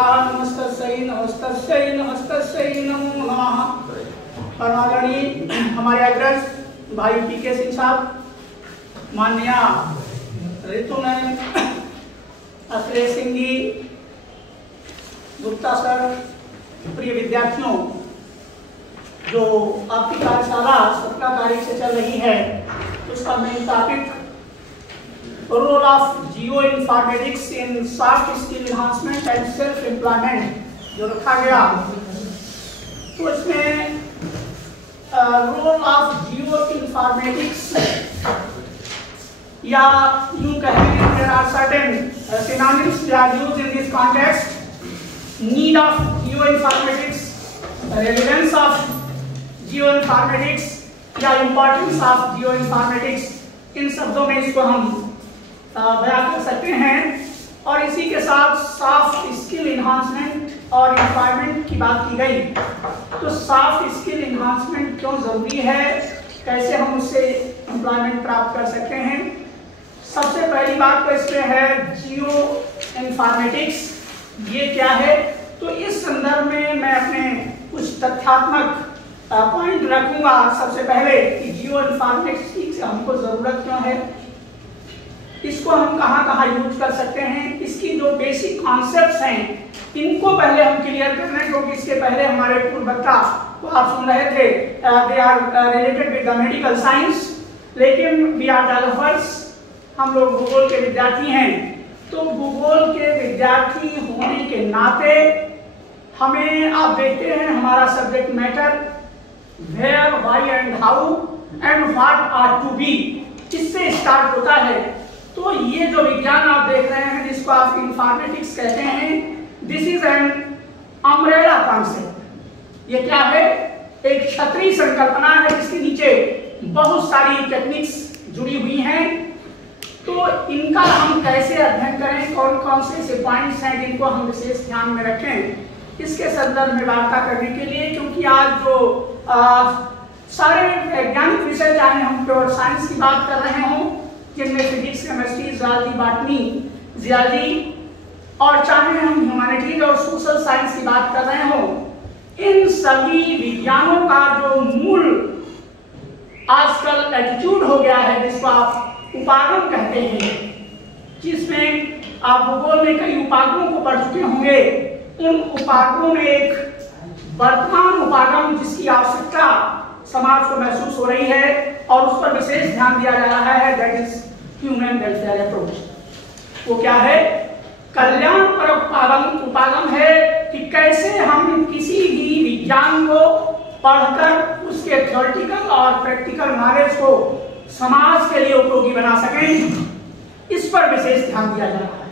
नमस्तस्यै नमस्तस्यै नमस्तस्यै नमो नमः। आदरणीय हमारे अग्रज भाई पीके सिंह साहब, माननीय ऋतुनयन अखिलेश सिंह जी, गुप्ता सर, प्रिय विद्यार्थियों, जो आपकी कार्यशाला 17 तारीख से चल रही है उसका main topic role of geoinformatics in soft skill enhancement and self employment जो रखा गया, तो इसमें रोल ऑफ जियो इन्फॉर्मेटिक्स या यूं कहें there are certain synonyms that are used in this context. Need of geoinformatics, relevance of geoinformatics या importance of geoinformatics, इन शब्दों में इसको हम बयान कर सकते हैं। और इसी के साथ सॉफ्ट स्किल एनहांसमेंट और एम्प्लॉयमेंट की बात की गई। तो सॉफ्ट स्किल एनहांसमेंट क्यों जरूरी है, कैसे हम उससे एम्प्लॉयमेंट प्राप्त कर सकते हैं। सबसे पहली बात तो इसमें है जियो इन्फॉर्मेटिक्स ये क्या है। तो इस संदर्भ में मैं अपने कुछ तथ्यात्मक पॉइंट रखूंगा। सबसे पहले कि जियो इन्फॉर्मेटिक्स की हमको जरूरत क्यों है, इसको हम कहाँ यूज कर सकते हैं, इसकी जो बेसिक कॉन्सेप्ट्स हैं इनको पहले हम क्लियर कर लें, क्योंकि इसके पहले हमारे पूर्व वक्ता को आप सुन रहे थे they are related with the medical science, लेकिन वी आर डेवलपर्स, हम लोग भूगोल के विद्यार्थी हैं। तो भूगोल के विद्यार्थी होने के नाते हमें आप देखते हैं हमारा subject matter where why and how and what are to be, इससे स्टार्ट होता है। तो ये जो विज्ञान आप देख रहे हैं जिसको आप इंफॉर्मेटिक्स कहते हैं, this is an umbrella concept. ये क्या है, एक छतरी संकल्पना है जिसके नीचे बहुत सारी टेक्निक्स जुड़ी हुई हैं। तो इनका हम कैसे अध्ययन करें, कौन कौन से ऐसे पॉइंट्स हैं जिनको हम विशेष ध्यान में रखें, इसके संदर्भ में वार्ता करने के लिए, क्योंकि आज जो सारे वैज्ञानिक विषय, चाहे हम प्योर साइंस की बात कर रहे हों जिनमें फिजिक्स, केमिस्ट्री, ज़ुलॉजी, बॉटनी, जियोलॉजी, और चाहे हम ह्यूमैनिटीज और सोशल साइंस की बात कर रहे हों, इन सभी विज्ञानों का जो मूल आजकल एटीट्यूड हो गया है जिसको आप उपागम कहते हैं, जिसमें आप भूगोल में कई उपागमों को पढ़ चुके होंगे। उन उपागमों में एक वर्तमान उपागम जिसकी आवश्यकता समाज को महसूस हो रही है और उस पर विशेष ध्यान दिया जा रहा है, that is human welfare approach. वो क्या है, कल्याणपरक उपागम है कि कैसे हम किसी भी विज्ञान को पढ़कर उसके थ्योरेटिकल और प्रैक्टिकल नॉलेज को समाज के लिए उपयोगी बना सकें, इस पर विशेष ध्यान दिया जा रहा है।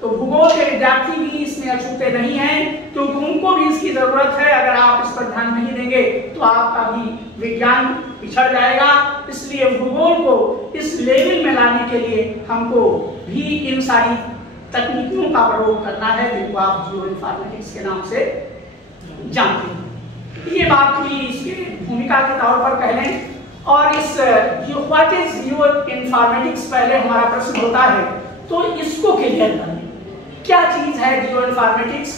तो भूगोल के विद्यार्थी भी इसमें अछूते नहीं हैं, क्योंकि उनको भी इसकी जरूरत है। अगर आप इस पर ध्यान नहीं देंगे तो आपका भी विज्ञान पिछड़ जाएगा। इसलिए भूगोल को इस लेवल में लाने के लिए हमको भी इन सारी तकनीकों का प्रयोग करना है जिनको आप जियो इन्फॉर्मेटिक्स के नाम से जानते हैं। ये बात भी इसके भूमिका के तौर पर कह लें। और इस व्हाट इज जियो इन्फॉर्मेटिक्स पहले हमारा प्रश्न होता है, तो इसको क्लियर करें क्या चीज है जियो इन्फॉर्मेटिक्स।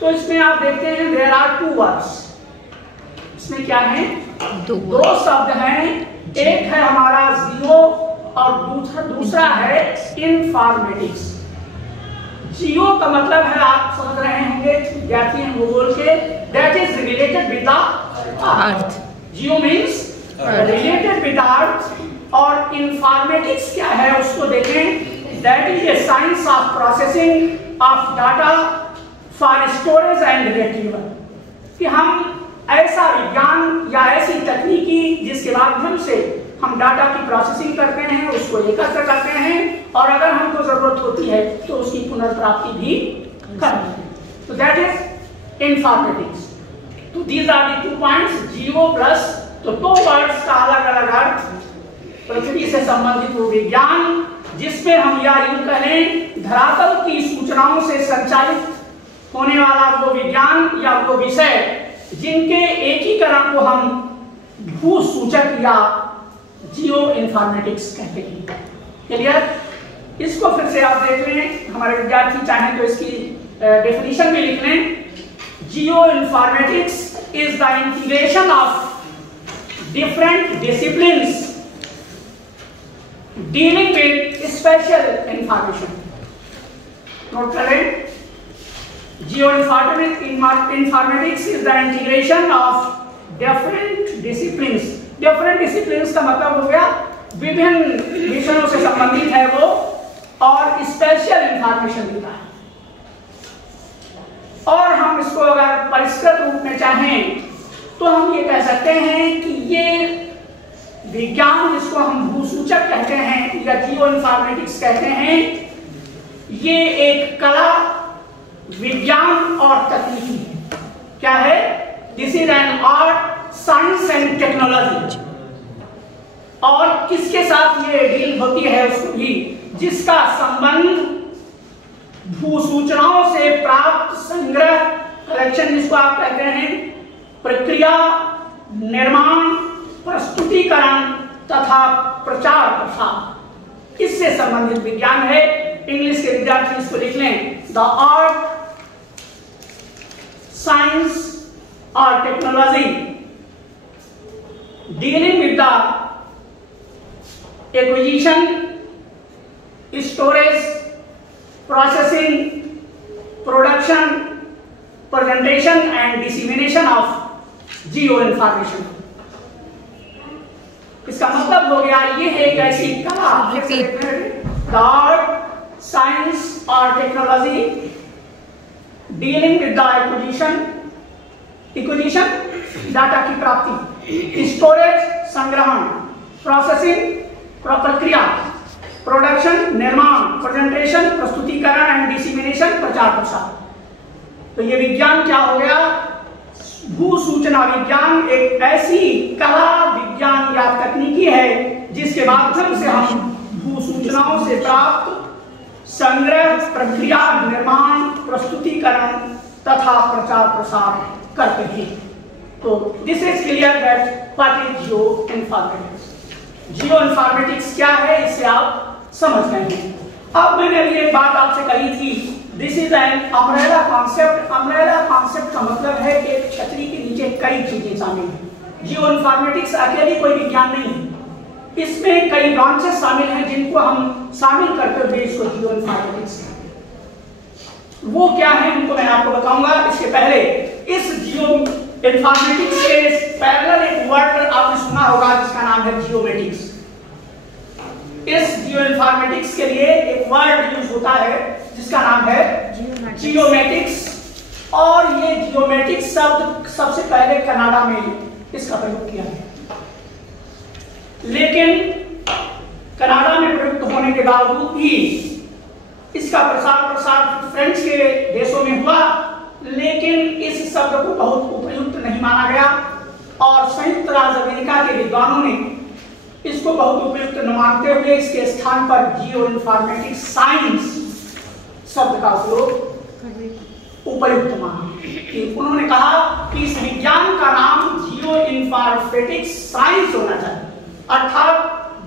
तो इसमें आप देखते हैं देयर आर टू वर्ड्स, इसमें क्या है, दो शब्द हैं, एक है हमारा जियो और दूसरा है इन्फॉर्मेटिक्स। जियो का मतलब है, आप समझ रहे होंगे विद्यार्थी हैं भूगोल के, that is related with the earth. Jio means related with the earth, और इन्फॉर्मेटिक्स क्या है उसको देखें, that is a science of processing of data for storage and retrieval. कि हम ऐसा विज्ञान या ऐसी तकनीकी जिसके माध्यम से हम डाटा की प्रोसेसिंग करते हैं, उसको एकत्र करते हैं, और अगर हमको जरूरत होती है तो उसकी पुनर्प्राप्ति भी करते हैं। तो दैट इज इन्फॉर्मेटिक्स। तो these are the 2 points, geo plus, तो 2 वर्ड्स का अलग अलग अर्थ। पृथ्वी से संबंधित वो विज्ञान जिसमें हम या यूं कहें धरातल की सूचनाओं से संचालित होने वाला वो विज्ञान या वो विषय जिनके एकीकरण को हम भूसूचक या जियो इन्फॉर्मेटिक्स कहते हैं। क्लियर? इसको फिर से आप देख लें, हमारे विद्यार्थी चाहें तो इसकी डेफिनेशन भी लिख लें। Geoinformatics is the integration of different disciplines dealing with spatial information. Note करें, geoinformatics is the integration of different disciplines. Different disciplines का मतलब हो गया विभिन्न विषयों से संबंधित है वो, और स्पेशल इंफॉर्मेशन देता है। और हम इसको अगर परिष्कृत रूप में चाहें तो हम ये कह सकते हैं कि ये विज्ञान, जिसको हम भूसूचक कहते हैं या जियो इन्फॉर्मेटिक्स कहते हैं, ये एक कला, विज्ञान और तकनीकी है। क्या है? This is an art, science and technology. और किसके साथ ये डील होती है? उसको भी जिसका संबंध भूसूचनाओं से प्राप्त संग्रह, कलेक्शन जिसको आप कहते हैं, प्रक्रिया, निर्माण, प्रस्तुतिकरण तथा प्रचार प्रसार, इससे संबंधित विज्ञान है। इंग्लिश के विद्यार्थी इसको लिख लें, द आर्ट, साइंस और technology dealing with the acquisition, storage, processing, production, presentation and dissemination of geo information। इसका मतलब हो गया ये है एक ऐसी कला, आर्ट, साइंस और technology dealing with the acquisition data की प्राप्ति, स्टोरेज संग्रहण, प्रोसेसिंग प्रक्रिया, प्रोडक्शन निर्माण, प्रेजेंटेशन प्रस्तुतिकरण एंड डिसेमिनेशन प्रचार प्रसार। तो ये विज्ञान क्या हो गया? भूसूचना विज्ञान एक ऐसी कला, विज्ञान या तकनीकी है जिसके माध्यम से हम भूसूचनाओं से प्राप्त संग्रह, प्रक्रिया, निर्माण, प्रस्तुतिकरण तथा प्रचार प्रसार करते हैं। तो this is clear that what is geo informatics. Geo informatics क्या है, इससे आप समझ गए हैं। अब मैंने अभी एक बात आपसे कही थी, this is an umbrella concept. Umbrella concept का मतलब है कि एक छतरी के नीचे कई चीजें शामिल हैं। जियो इन्फॉर्मेटिक्स अकेली कोई विज्ञान नहीं है, इसमें कई ब्रांचेस शामिल हैं जिनको हम शामिल करते हुए इसको जियो इन्फॉर्मेटिक्स। वो क्या है उनको मैं आपको बताऊंगा। इसके पहले इस जियो इन्फॉर्मेटिक्स के पैरेलल एक वर्ड आपने सुना होगा जिसका नाम है जियोमेटिक्स। इस जियो इन्फॉर्मेटिक्स के लिए एक वर्ड यूज होता है जिसका नाम है जियोमेटिक्स। और ये जियोमेटिक्स शब्द सबसे पहले कनाडा में इसका प्रयोग किया गया, लेकिन कनाडा में प्रयुक्त होने के बावजूद भी इसका प्रसार फ्रेंच के देशों में हुआ, लेकिन इस शब्द को बहुत उपयुक्त नहीं माना गया और संयुक्त राज्य अमेरिका के विद्वानों ने इसको बहुत उपयुक्त न मानते हुए इसके स्थान पर जियो इन्फॉर्मेटिक्स साइंस शब्द का उपयोग उपयुक्त माना। उन्होंने कहा कि इस विज्ञान का नाम जियो इन्फॉर्मेटिक्स साइंस होना चाहिए, अर्थात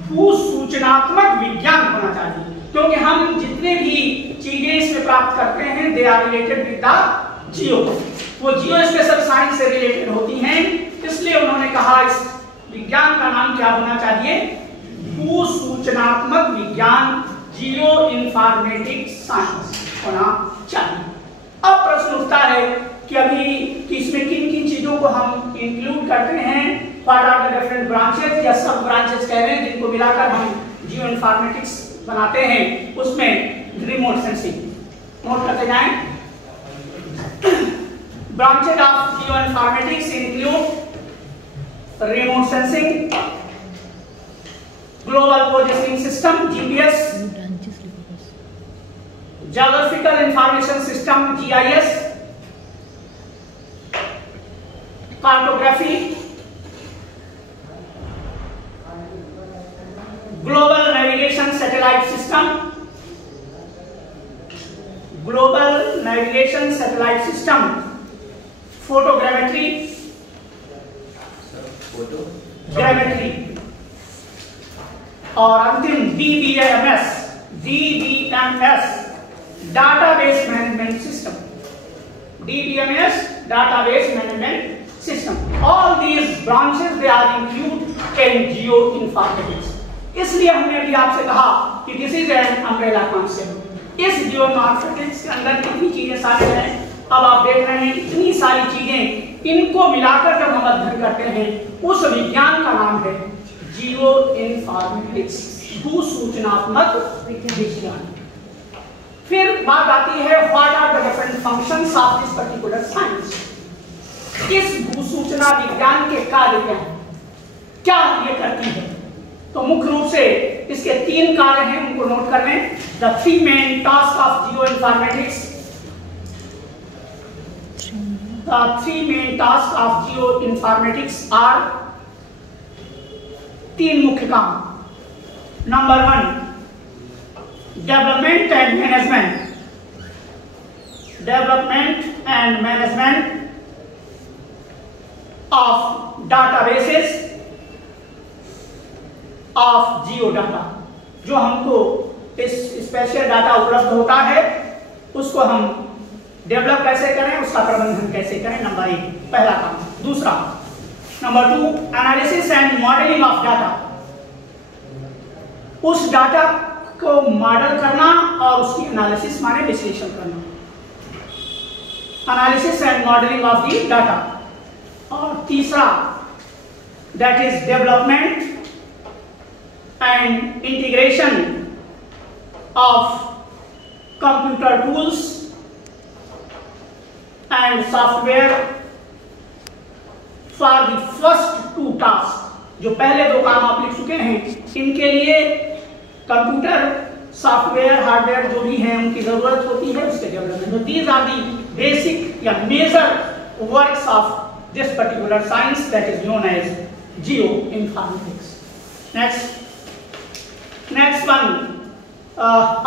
भूसूचनात्मक विज्ञान होना चाहिए, क्योंकि हम जितने भी चीजें इसमें प्राप्त करते हैं they are related with the geo, वो जियो स्पेशल साइंस से रिलेटेड होती हैं। इसलिए उन्होंने कहा इस विज्ञान का नाम क्या होना चाहिए? भूसूचनात्मक विज्ञान, जियो इन्फॉर्मेटिक्स साइंस होना चाहिए। अब प्रश्न उठता है कि अभी इसमें किन किन चीजों को हम इंक्लूड करते हैं, what are the different branches या सब ब्रांचेस कह रहे हैं जिनको मिलाकर हम जियो इन्फॉर्मेटिक्स बनाते हैं। उसमें रिमोट सेंसिंग नोट करते जाएं। Branches of geo informatics include remote sensing, global positioning system (GPS), geographical information system (GIS), cartography, global navigation satellite system, photogrammetry, gravity और अंतिम DBMS database management system. DBMS, database management system. All these branches they are included in geoinformatics. इसलिए हमने भी आपसे कहा कि this is an umbrella concept. इस जियोइन्फॉर्मेटिक्स के अंदर कितनी चीजें शामिल हैं, अब आप देख रहे हैं इतनी सारी चीजें, इनको मिलाकर जब हम अध्ययन करते हैं उस विज्ञान का नाम है जियोइन्फॉर्मेटिक्स, भूसूचनात्मक विज्ञान। फिर बात आती है what are the different functions of this particular science. इस भूसूचना विज्ञान के कार्य क्या ये करती है, तो मुख्य रूप से इसके 3 कार्य हैं, उनको नोट कर लें। The 3 main task of geoinformatics, the 3 main task of geoinformatics are, 3 मुख्य काम। Number 1, development and management, development and management of databases of geo data. जो हमको इस स्पेशल डाटा उपलब्ध होता है उसको हम डेवलप कैसे करें, उसका प्रबंधन कैसे करें, नंबर 1 पहला काम। दूसरा, number 2, analysis and modelling of data, उस डाटा को मॉडल करना और उसकी एनालिसिस माने विश्लेषण करना, analysis and modelling of the data. और तीसरा, that is development and integration of computer tools and software for the first 2 tasks। जो पहले 2 काम आप लिख चुके हैं, इनके लिए कंप्यूटर सॉफ्टवेयर हार्डवेयर जो भी हैं उनकी जरूरत होती है उसके development. These are the basic या major works of this particular science that is known as geoinformatics. Next one,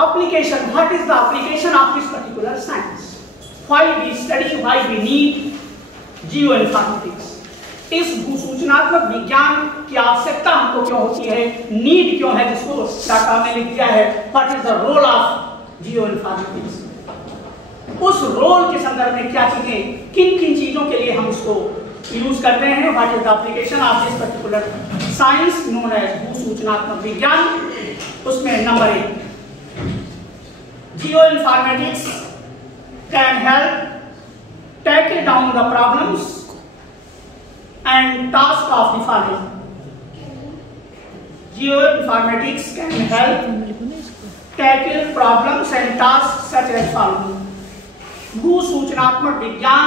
application. What is the application of this particular science? Why we study, why we need geoinformatics? इस भूसूचनात्मक विज्ञान की आवश्यकता हमको क्यों होती है, need क्यों है, जिसको डाटा में लिख दिया है what is the role of geoinformatics. उस रोल के संदर्भ में क्या चीजें, किन किन चीजों के लिए हम उसको यूज करते हैं, what is the application of this particular science known as भूसूचनात्मक विज्ञान। उसमें number 1, geoinformatics can help tackle down the problems and task of the following. Geoinformatics can help tackle problems and tasks such as following. भूसूचनात्मक विज्ञान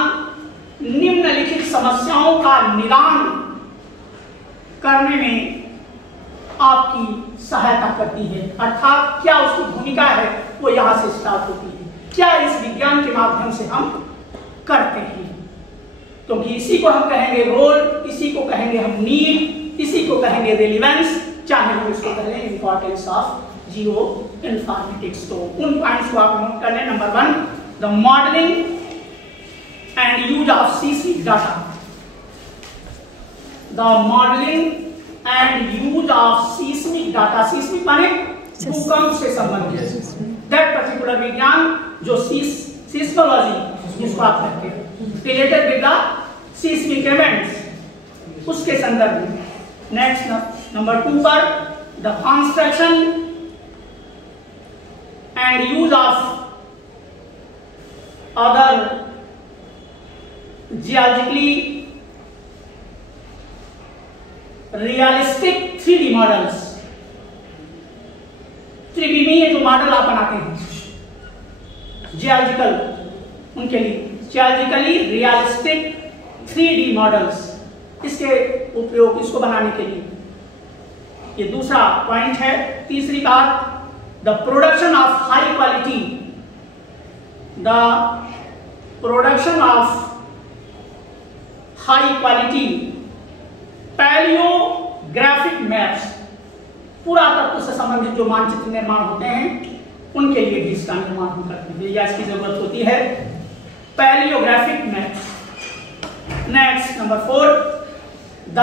निम्नलिखित समस्याओं का निदान करने में आपकी सहायता करती है, अर्थात क्या उसकी भूमिका है वो यहां से स्टार्ट होती है, क्या इस विज्ञान के माध्यम से हम करते हैं। क्योंकि इसी को हम कहेंगे रोल, इसी को कहेंगे हम नीड, इसी को कहेंगे रेलेवेंस, चाहे हम इसको कहें इंपॉर्टेंस ऑफ जियोइन्फॉर्मेटिक्स। तो उन पॉइंट्स को आप नोट कर लें। Number 1, the modelling and use of seismic data, the modelling and use of seismic data. Seismic माने भूकंप से संबंधित, दैट पर्टिकुलर विज्ञान जो सीस्मोलॉजी जिसको आप कहते हैं, related with the seismic events, उसके संदर्भ में। नेक्स्ट नंबर 2 पर the construction and use of other geologically realistic 3D models. 3D में ये जो मॉडल आप बनाते हैं जियोलॉजिकल, उनके लिए जियोलॉजिकली रियलिस्टिक 3D मॉडल्स, इसके उपयोग, इसको बनाने के लिए ये दूसरा पॉइंट है। तीसरी बात, the production of high quality, the production of high quality palaeographic maps, पुरातत्व से संबंधित जो मानचित्र निर्माण होते हैं उनके लिए भी इसका निर्माण हम करते हैं या इसकी जरूरत होती है, palaeographic maps. Next number 4, the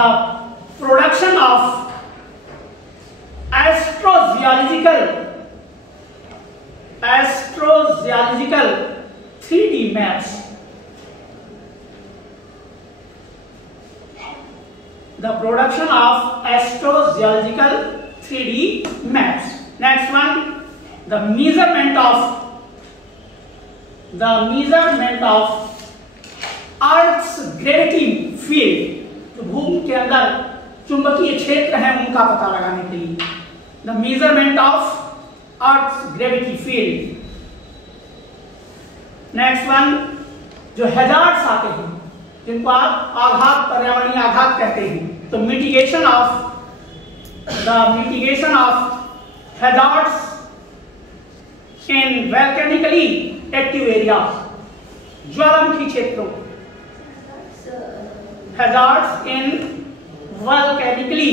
production of astrogeological 3D maps, the production of astrogeological 3D maps. Next one, the measurement of Earth's gravity field. जो भूमि के अंदर चुंबकीय क्षेत्र हैं उनका पता लगाने के लिए the measurement of Earth's gravity field. Next one, जो हैजार्ड्स आते हैं जिनको आप आघात, पर्यावरणीय आघात कहते हैं, तो mitigation of hazards in volcanically active area, ज्वालामुखी क्षेत्रों, hazards in volcanically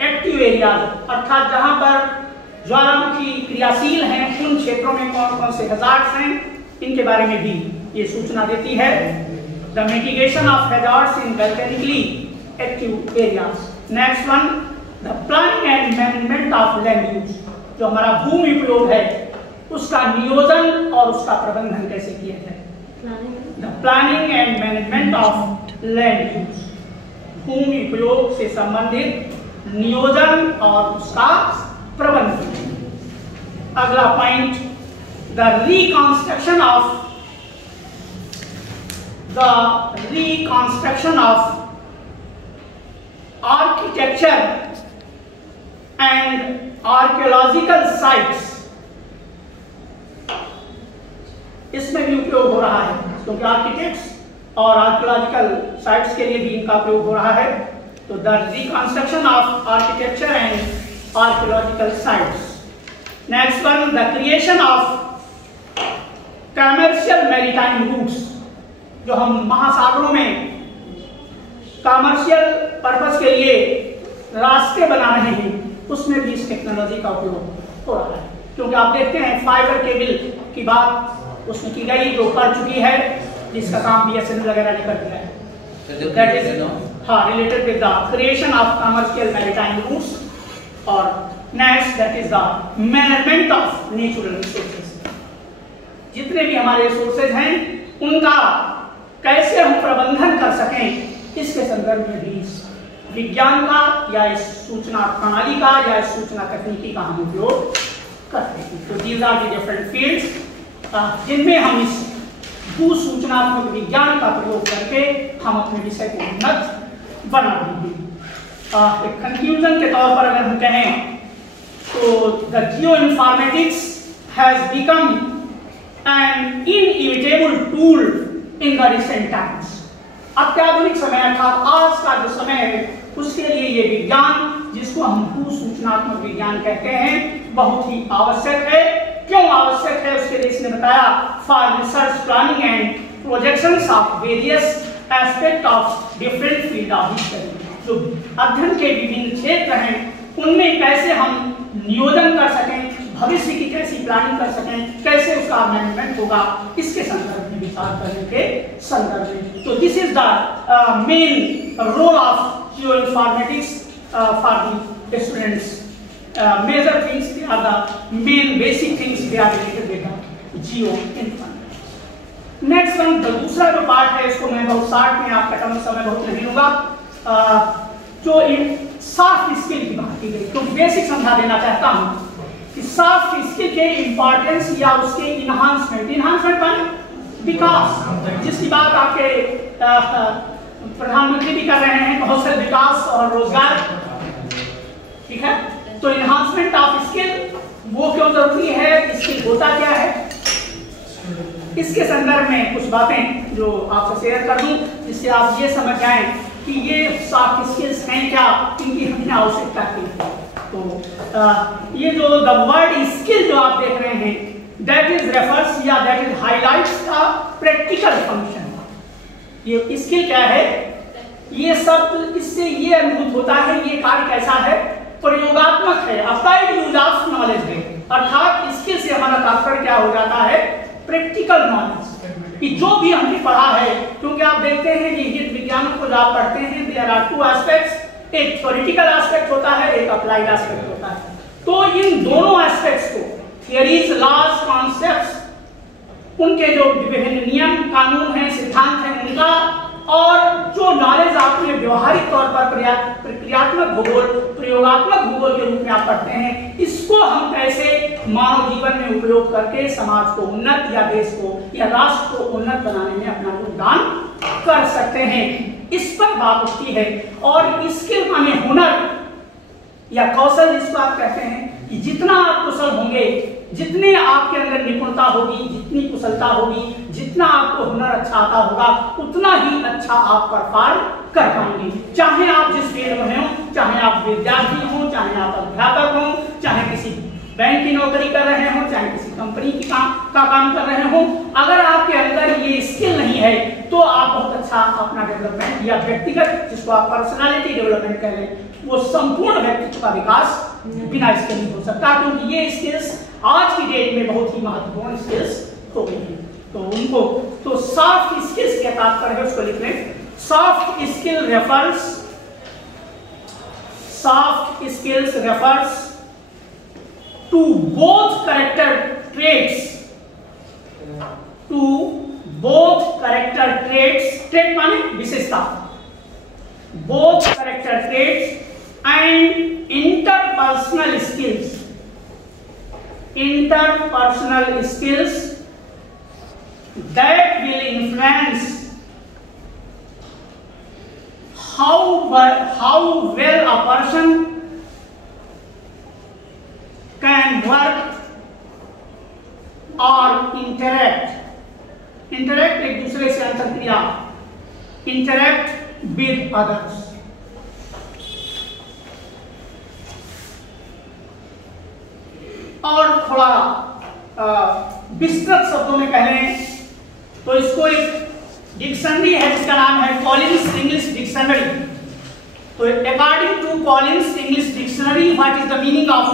active area, अर्थात जहां पर ज्वालामुखी क्रियाशील हैं उन क्षेत्रों में कौन कौन से हैजार्ड्स हैं, इनके बारे में भी ये सूचना देती है. The mitigation of hazards in volcanically active areas. Next one, the planning and management of land use. जो हमारा भूमि उपयोग है उसका नियोजन और उसका प्रबंधन कैसे किया जाए. The planning and management of land use, भूमि उपयोग से संबंधित नियोजन और उसका प्रबंधन. अगला point, the reconstruction of architecture and archaeological sites. इसमें भी उपयोग हो रहा है क्योंकि आर्किटेक्ट्स और आर्कियोलॉजिकल साइट्स के लिए भी इनका उपयोग हो रहा है. तो the reconstruction of architecture and archaeological sites. Next one, the creation of commercial maritime routes. जो हम महासागरों में कमर्शियल पर्पस के लिए रास्ते बना रहे हैं उसमें भी इस टेक्नोलॉजी का उपयोग हो रहा है. क्योंकि आप देखते हैं फाइबर केबल की बात उसमें की गई जो कर चुकी है, जिसका काम BSNL वगैरह ने कर दिया है. That is related with the creation of commercial maritime routes. और next, that is the management of natural resources. जितने भी हमारे रिसोर्सेज हैं उनका कैसे हम प्रबंधन कर सकें, इसके संदर्भ में भी विज्ञान का या इस सूचना प्रणाली का या इस सूचना तकनीकी का हम उपयोग करते हैं. तो these are the different fields जिनमें हम इस भू सूचनात्मक विज्ञान का प्रयोग करके हम अपने विषय को उन्नत बना रहे हैं. एक कंक्लूजन के तौर पर अगर हम कहें तो the geo informatics has become an inevitable tool in the recent times. अत्याधुनिक समय अर्थात आज का जो समय है उसके लिए ये विज्ञान जिसको हम भू सूचनात्मक विज्ञान कहते हैं बहुत ही आवश्यक है. क्यों आवश्यक है उसके लिए इसने बताया, for research planning and projections of various aspect of different field of history. जो अध्ययन के विभिन्न क्षेत्र हैं उनमें कैसे हम नियोजन कर सकें, भविष्य की कैसी प्लानिंग कर सकें, कैसे उसका मैनेजमेंट होगा, इसके संदर्भ में विचार करने के संदर्भ में. तो this is the main role of geoinformatics for the students. Major things, they are the main basic things they are related with the geo informatics. Next one, the दूसरा जो पार्ट है इसको मैं बहुत शॉर्ट में आपका कम समय बहुत नहीं लूंगा. जो सॉफ्ट स्किल की बात की गई तो बेसिक समझा देना चाहता हूँ कि सॉफ्ट स्किल के इम्पोर्टेंस या उसके इन्हांसमेंट पर विकास, जिसकी बात आपके प्रधानमंत्री भी कर रहे हैं, कौशल विकास और रोजगार. ठीक है, तो इन्हांसमेंट ऑफ स्किल वो क्यों जरूरी है, स्किल होता क्या है, इसके संदर्भ में कुछ बातें जो आपसे शेयर कर दूं जिससे आप ये समझ जाएं कि ये सॉफ्ट स्किल्स हैं क्या, इनकी हमें आवश्यकता है. तो ये जो द वर्ड स्किल जो आप देख रहे हैं दैट इज रेफर्स या that is highlights the practical function. ये स्किल क्या है, ये सब इससे ये अनुभूत होता है ये कार्य कैसा है, प्रयोगात्मक है, अप्लाइड यूज ऑफ नॉलेज है. अर्थात स्किल से हमारा तात्पर्य क्या हो जाता है, प्रैक्टिकल नॉलेज कि जो भी हमने पढ़ा है. क्योंकि आप देखते हैं कि ये विज्ञान को जब आप पढ़ते हैं देयर आर टू एस्पेक्ट्स, एक थ्योरेटिकल एस्पेक्ट होता है, एक अप्लाइड एस्पेक्ट होता है. तो इन दोनों एस्पेक्ट्स को थियरीज, लॉज, कॉन्सेप्ट्स, उनके जो विभिन्न नियम कानून हैं, सिद्धांत हैं, उनका और जो नॉलेज आपने व्यवहारिक तौर पर प्रक्रियात्मक भूगोल, प्रयोगात्मक भूगोल के रूप में आप पढ़ते हैं, इसको हम कैसे मानव जीवन में उपयोग करके समाज को उन्नत या देश को या राष्ट्र को उन्नत बनाने में अपना योगदान कर सकते हैं, इस पर बात उठती है। और स्किल माने हुनर या कौशल जिसको आप कहते हैं, कि जितना आप कुशल होंगे, जितने आपके अंदर निपुणता होगी, जितनी कुशलता होगी, जितना आपको हुनर अच्छा आता होगा, उतना ही अच्छा आप परफॉर्म कर पाएंगे। चाहे आप जिस फील्ड में हो, चाहे आप विद्यार्थी हो, चाहे आप अध्यापक हो, चाहे किसी बैंक की नौकरी कर रहे हो, चाहे किसी कंपनी की काम कर रहे हो, अगर आपके अंदर ये स्किल नहीं है तो आप बहुत अच्छा अपना डेवलपमेंट या व्यक्तिगत, जिसको आप पर्सनालिटी डेवलपमेंट कह रहे हैं, वो संपूर्ण व्यक्तित्व का विकास बिना स्किल नहीं हो सकता, क्योंकि ये स्किल्स आज की डेट में बहुत ही महत्वपूर्ण स्किल्स हो गई हैं। तो उनको तो सॉफ्ट स्किल्स के तात्पर्य है, उसको लिख लें। Soft skills refers to both character traits, trait माने विशेषता, both character traits and interpersonal skills that will influence how well a person can work or interact एक दूसरे से अंतरक्रिया, interact with others। और थोड़ा विस्तृत शब्दों में कहें तो इसको एक डिक्शनरी है जिसका नाम है कॉलिंस इंग्लिश डिक्शनरी। तो according to Collins English dictionary, what is the meaning of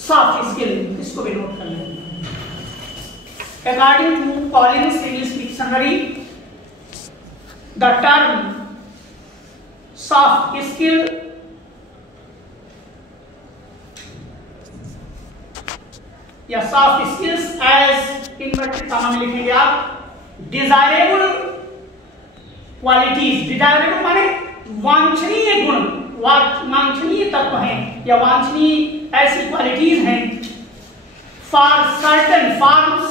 soft skill, इसको भी नोट कर लें। According to Collins English dictionary, the term soft skill या soft skills as inverted comma में लिखेंगे आप, डिजायरेबल क्वालिटीज। डिजायरेबल माने वांछनीय गुण, वांछनीय तत्व हैं या वांछनीय ऐसी क्वालिटीज हैं, for certain forms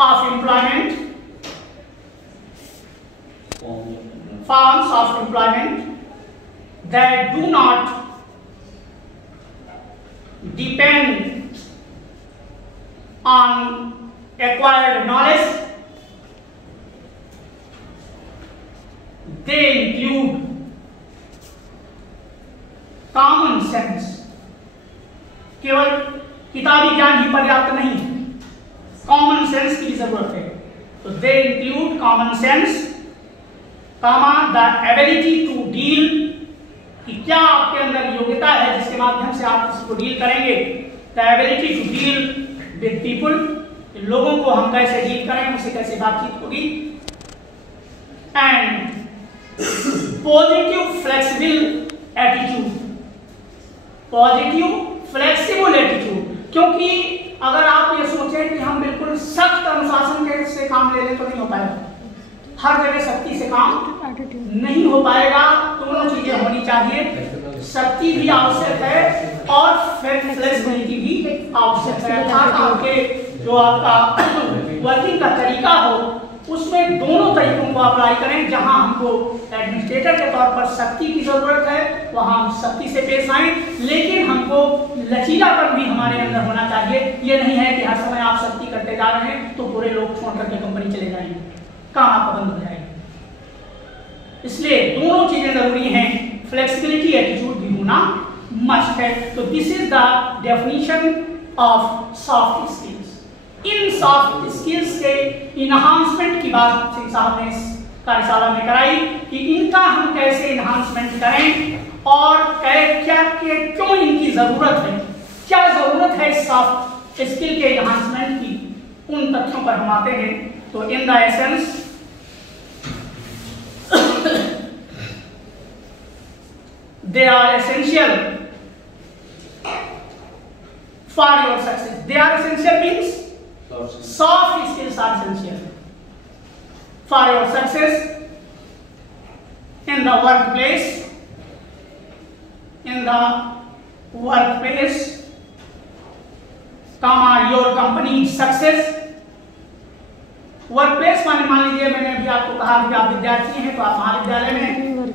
of employment, that do not depend on acquired knowledge. They include common sense. केवल किताबी ज्ञान ही पर्याप्त नहीं, कॉमन सेंस की जरूरत है। तो they include common sense, the ability to deal, कि क्या आपके अंदर योग्यता है जिसके माध्यम से आप इसको डील करेंगे, the ability to deal with people, लोगों को हम कैसे डील करें, उनसे कैसे बातचीत होगी, एंड पॉजिटिव फ्लेक्सिबल एटीट्यूड, क्योंकि अगर आप ये सोचें कि हम बिल्कुल सख्त अनुशासन से काम ले लें तो नहीं हो पाएगा, हर जगह सख्ती से काम नहीं हो पाएगा। दोनों चीजें होनी चाहिए, सख्ती भी आवश्यक है और फ्लेक्सिबिलिटी भी आवश्यक है। अर्थात आपके जो आपका वर्किंग का तरीका हो उसमें दोनों तरीकों को अप्लाई करें। जहां हमको एडमिनिस्ट्रेटर के तौर पर सख्ती की जरूरत है वहां हम सख्ती से पेश आए, लेकिन हमको लचीलापन भी हमारे अंदर होना चाहिए। ये नहीं है कि हर समय आप सख्ती करते जा रहे हैं तो पूरे लोग छोड़ करके कंपनी चले जाएंगे, काम आपका बंद हो जाएगा। इसलिए दोनों चीजें जरूरी हैं, फ्लेक्सिबिलिटी एटीट्यूड भी होना मस्ट है। तो this is the definition of soft skills. In soft skills के इनहांसमेंट की बात श्री साहब ने इस कार्यशाला में कराई कि इनका हम कैसे इनहांसमेंट करें और क्यों इनकी जरूरत है, क्या जरूरत है सॉफ्ट स्किल के इनहांसमेंट की, उन तथ्यों पर हम आते हैं। तो in the essence they are essential for your success. They are essential means soft skills are essential. for your success in the workplace, your company success. Workplace माने मान लीजिए मैंने अभी आपको कहा कि आप विद्यार्थी हैं तो आप महाविद्यालय में हैं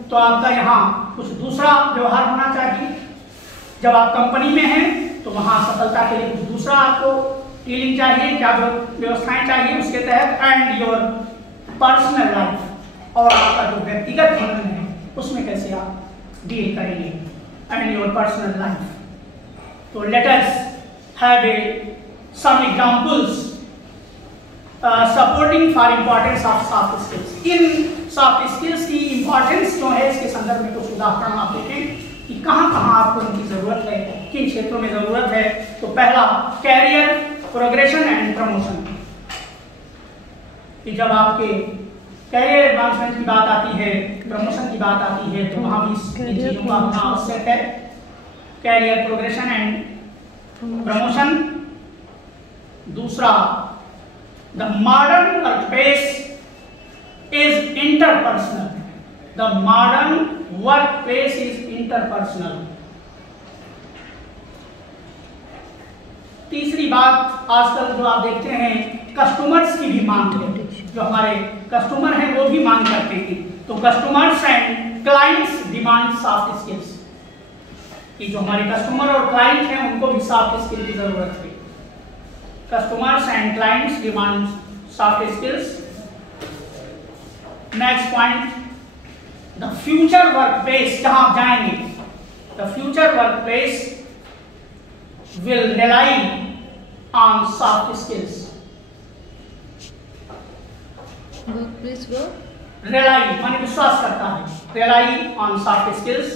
तो आपका यहाँ कुछ दूसरा व्यवहार होना चाहिए। जब आप कंपनी में हैं तो वहाँ सफलता के लिए कुछ दूसरा आपको डीलिंग चाहिए, क्या व्यवस्थाएं चाहिए उसके तहत। एंड योर पर्सनल लाइफ, और आपका जो व्यक्तिगत जीवन है उसमें कैसे आप डील करेंगे। And your personal life. तो let us have some examples supporting for importance of soft skills. इन सॉफ्ट स्किल्स की इंपॉर्टेंस क्यों है इसके संदर्भ में कुछ उदाहरण आप देखें कि कहाँ आपको इनकी जरूरत है, किन क्षेत्रों में जरूरत है। तो पहला, कैरियर प्रोग्रेशन एंड प्रमोशन। कि जब आपके कैरियर एडवांसमेंट की बात आती है, प्रमोशन की बात आती है, तो वहां भी इन चीजों का होना आवश्यक है। Career progression and promotion. दूसरा, the modern workplace is interpersonal. The modern workplace is interpersonal. तीसरी बात, आजकल जो आप देखते हैं कस्टमर्स की भी मांग है, जो हमारे कस्टमर हैं वो भी मांग करते हैं। तो customers and clients demand soft skills. कि जो हमारे कस्टमर और क्लाइंट हैं उनको भी सॉफ्ट स्किल की जरूरत है। Customers and clients demand soft skills. Next point, the future workplace, जहां आप जाएंगे, the future workplace will rely on soft skills. Workplace work? Rely माने विश्वास करता है, rely on soft skills.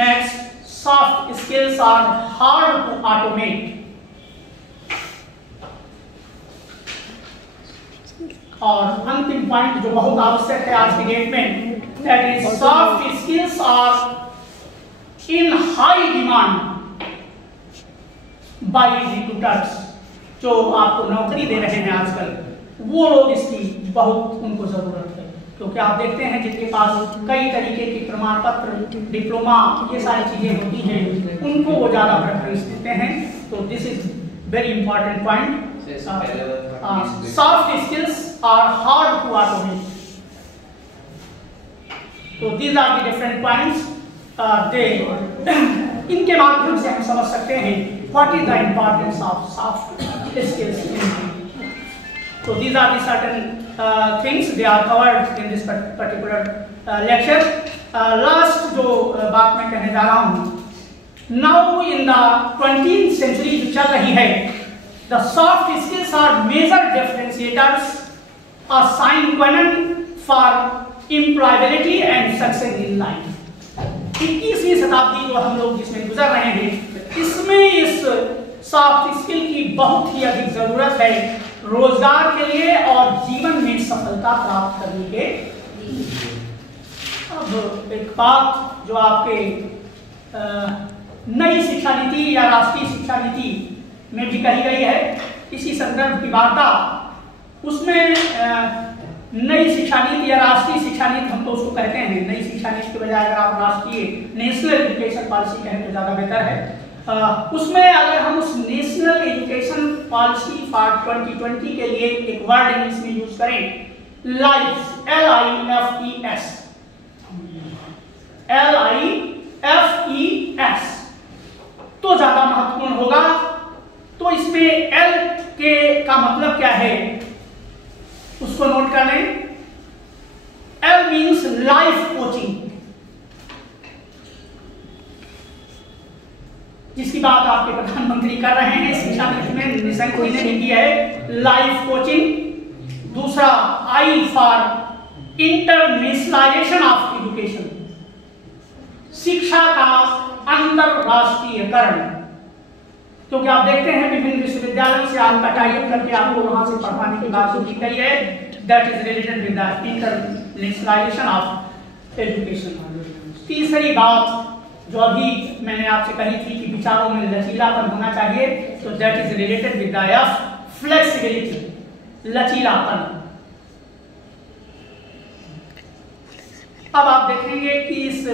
Next, soft skills are hard to automate. और अंतिम point जो बहुत आवश्यक है आज की डेट में, that is soft skills are in high demand by recruiters. जो आपको नौकरी दे रहे हैं आजकल, वो लोग इसकी बहुत उनको जरूरत है, क्योंकि आप देखते हैं जिनके पास कई तरीके के प्रमाण पत्र, डिप्लोमा, ये सारी चीजें होती हैं, उनको वो ज्यादा प्रेफरेंस देते हैं। तो this is very important point. Soft skills are hard to automate. तो these are the different points. इनके माध्यम से हम समझ सकते हैं what is the importance of soft skills in life. So these are the certain things they are covered in this particular lecture. Last जो बात मैं कहने जा रहा हूँ, now in the 20th century जो चल रही है, the soft skills are major differentiators, a sine qua non for employability and success in life. 21वीं शताब्दी जो हम लोग जिसमें गुजर रहे हैं, इसमें इस सॉफ्ट स्किल की बहुत ही अधिक जरूरत है रोजगार के लिए और जीवन में सफलता प्राप्त करने के लिए। अब एक बात जो आपके नई शिक्षा नीति या राष्ट्रीय शिक्षा नीति में भी कही गई है, इसी संदर्भ की वार्ता, उसमें नई शिक्षा नीति या राष्ट्रीय शिक्षा नीति हम तो उसको कहते हैं, नई शिक्षा नीति के बजाय अगर आप राष्ट्रीय नेशनल एजुकेशन पॉलिसी कहें तो ज्यादा बेहतर है। उसमें अगर हम उस नेशनल एजुकेशन पॉलिसी फॉर 2020 के लिए एक वर्ड इंग्लिश में यूज करें, लाइफ्स, LIFES, LIFES, तो ज्यादा महत्वपूर्ण होगा। तो इसमें L के का मतलब क्या है उसको नोट कर लें। L मीन्स लाइफ कोचिंग, जिसकी बात आपके प्रधानमंत्री कर रहे हैं, शिक्षा नीति में निशंक जी ने भी किया है, लाइफ कोचिंग। दूसरा, I for internationalisation of education, शिक्षा का अंतरराष्ट्रीयकरण, क्योंकि आप देखते हैं विभिन्न विश्वविद्यालयों से आपका टाइप करके आपको वहां से पढ़ाने की बात की गई है। That is related with the internationalisation of education. तीसरी बात जो अभी मैंने आपसे कही थी कि विचारों में लचीलापन होना चाहिए, तो that is related with the flexibility, लचीलापन। अब आप देखेंगे कि इस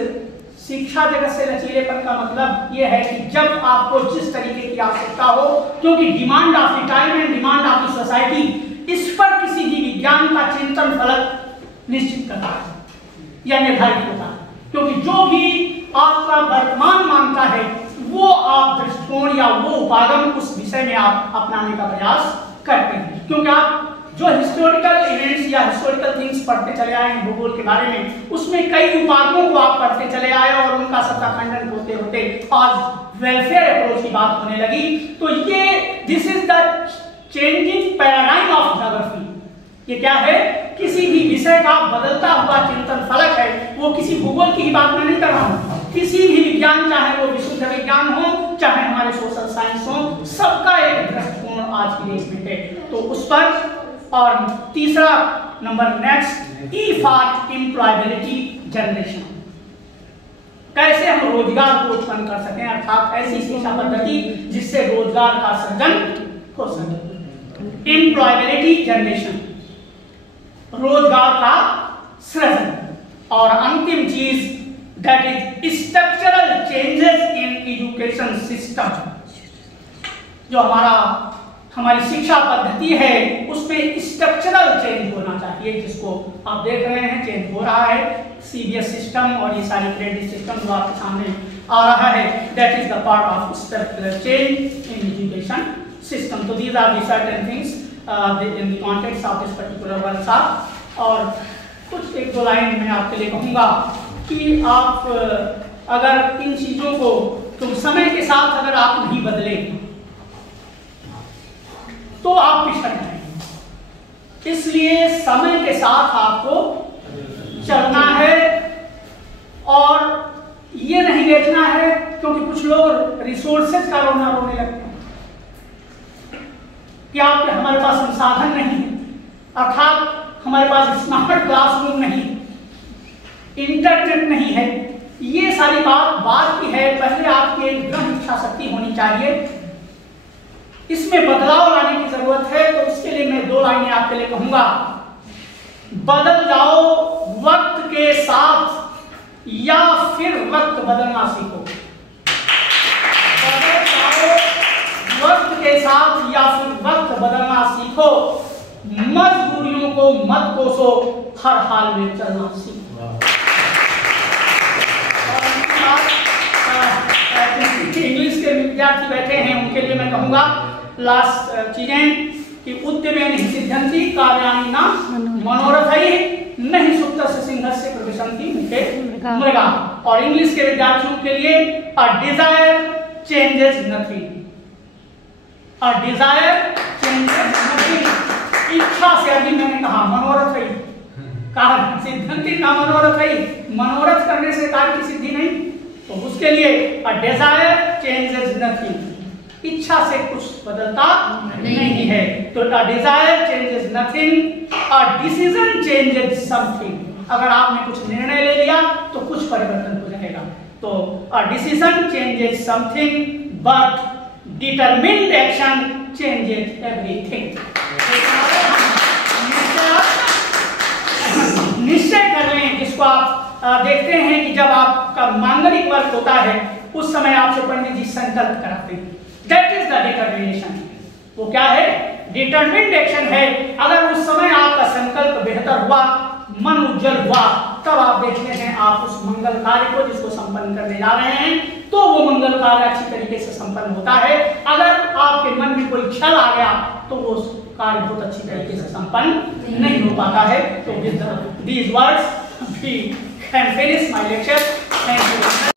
शिक्षा जगत से लचीलेपन का मतलब यह है कि जब आपको जिस तरीके की आवश्यकता हो, क्योंकि demand of the time and demand of the society, इस पर किसी भी विज्ञान का चिंतन फलक निश्चित करता है या निर्धारित होता है, क्योंकि जो भी आपका वर्तमान मांगता है वो आप दृष्टिकोण या वो उपागम उस विषय में आप अपनाने का प्रयास करते हैं। क्योंकि आप जो हिस्टोरिकल इवेंट्स या हिस्टोरिकल थिंग्स पढ़ते चले आए हैं भूगोल के बारे में, उसमें कई उपागमों को आप पढ़ते चले आए और उनका सबका खंडन होते होते आज वेलफेयर अप्रोच की बात होने लगी। तो ये this is the changing paradigm of geography. ये क्या है? किसी भी विषय का बदलता हुआ चिंतन फलक है। वो किसी भूगोल की ही बात मैं नहीं कर रहा हूँ, किसी भी विज्ञान, चाहे वो विशुद्ध विज्ञान हो चाहे हमारे सोशल साइंस हो, सबका एक दृष्टिकोण आज की डेट में है। तो उस पर, और तीसरा number next, E for employability generation. कैसे हम रोजगार को उत्पन्न कर सकें, अर्थात ऐसी शिक्षा पद्धति जिससे रोजगार का सृजन हो सके। एम्प्लॉयबिलिटी जनरेशन, रोजगार का सृजन। और अंतिम चीज that is structural changes in education system. जो हमारी शिक्षा पद्धति है उसमें स्ट्रक्चरल चेंज होना चाहिए, जिसको आप देख रहे हैं चेंज हो रहा है। सीबीएस सिस्टम और ये सारी क्रेडिट सिस्टम जो आपके सामने आ रहा है, that is the part of structural change in education system. तो these are the certain things in the context of this particular workshop. और कुछ एक दो लाइन मैं आपके लिए कहूँगा कि आप अगर इन चीजों को, तो समय के साथ अगर आप नहीं बदले तो आप पिछड़ जाएंगे। इसलिए समय के साथ आपको चलना है और ये नहीं देखना है, क्योंकि कुछ लोग रिसोर्सेज का रोना रोने लगते हैं कि आप हमारे पास संसाधन नहीं है, अर्थात हमारे पास स्मार्ट क्लासरूम नहीं, इंटरनेट नहीं है। ये सारी बात की है। पहले आपकी एक दृढ़ इच्छा शक्ति होनी चाहिए, इसमें बदलाव लाने की जरूरत है। तो उसके लिए मैं दो लाइनें आपके लिए कहूंगा। बदल जाओ वक्त के साथ या फिर वक्त बदलना सीखो। बदल जाओ वक्त के साथ या फिर वक्त बदलना सीखो। मजबूरियों को मत कोसो, हर हाल में चलना सीखो। इंग्लिश के विद्यार्थी बैठे हैं, उनके लिए मैं कहूंगा लास्ट चीजें कि उद्यमेन हि सिद्ध्यन्ति कार्याणि न मनोरथैः नहि सुप्तस्य सिंहस्य प्रविशन्ति मुखे मृगा। और इंग्लिश के विद्यार्थियों के लिए a desire changes nothing, a desire changes nothing. इच्छा से, अभी मैंने कहा मनोरथैः, कार्य सिद्ध्यन्ति न मनोरथैः, मनोरथ करने से कार्य की सिद्धि नहीं। तो उसके लिए अ डिजायर चेंजेस नथिंग, इच्छा से कुछ बदलता नहीं है। तो a desire changes nothing, a decision changes something. अगर आपने कुछ निर्णय ले लिया तो कुछ परिवर्तन हो जाएगा। तो a decision changes something but determined action changes everything. निश्चय कर लें, जिसको आप देखते हैं कि जब आपका मांगलिक वर्क होता है उस समय आपसे पंडित जी संकल्प कराते हैं। That is the determination. वो क्या है? डिटरमिन्ड एक्शन है। अगर उस समय आपका संकल्प बेहतर हुआ, मन उज्जवल हुआ, तब आप देखते हैं आप उस मंगल कार्य को जिसको संपन्न करने जा रहे हैं, तो वो मंगल कार्य अच्छी तरीके से संपन्न होता है। अगर आपके मन में कोई छल आ गया तो वो कार्य बहुत अच्छी तरीके से संपन्न नहीं हो पाता है। तो with these words we can finish my lecture. Thank you.